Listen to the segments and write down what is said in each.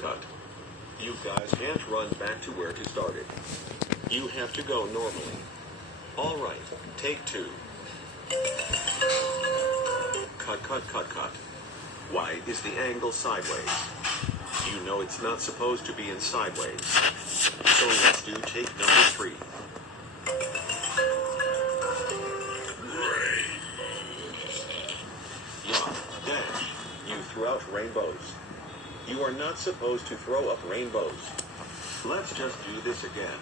cut. You guys can't run back to where you started. You have to go normally. Alright, take two. Cut, cut, cut, cut. Why is the angle sideways? You know it's not supposed to be in sideways. So let's do take number 3. Yeah, dash. You threw out rainbows. You are not supposed to throw up rainbows. Let's just do this again.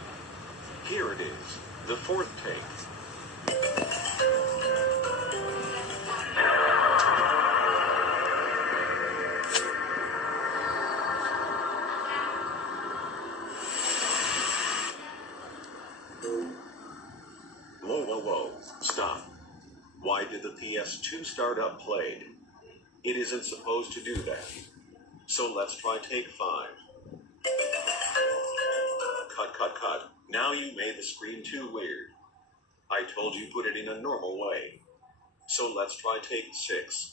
Here it is, the 4th take. Whoa, whoa, whoa, stop. Why did the PS2 startup played? It isn't supposed to do that. So let's try take 5. Cut, cut, cut. Now you made the screen too weird. I told you put it in a normal way. So let's try take 6.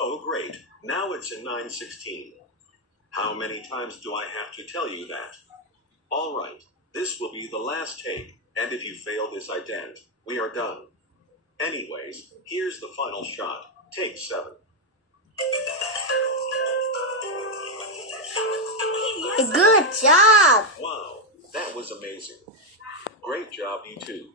Oh great, now it's in 9:16. How many times do I have to tell you that? Alright, this will be the last take, and if you fail this ident, we are done. Anyways, here's the final shot, take 7. Good job! Wow, that was amazing. Great job, you two.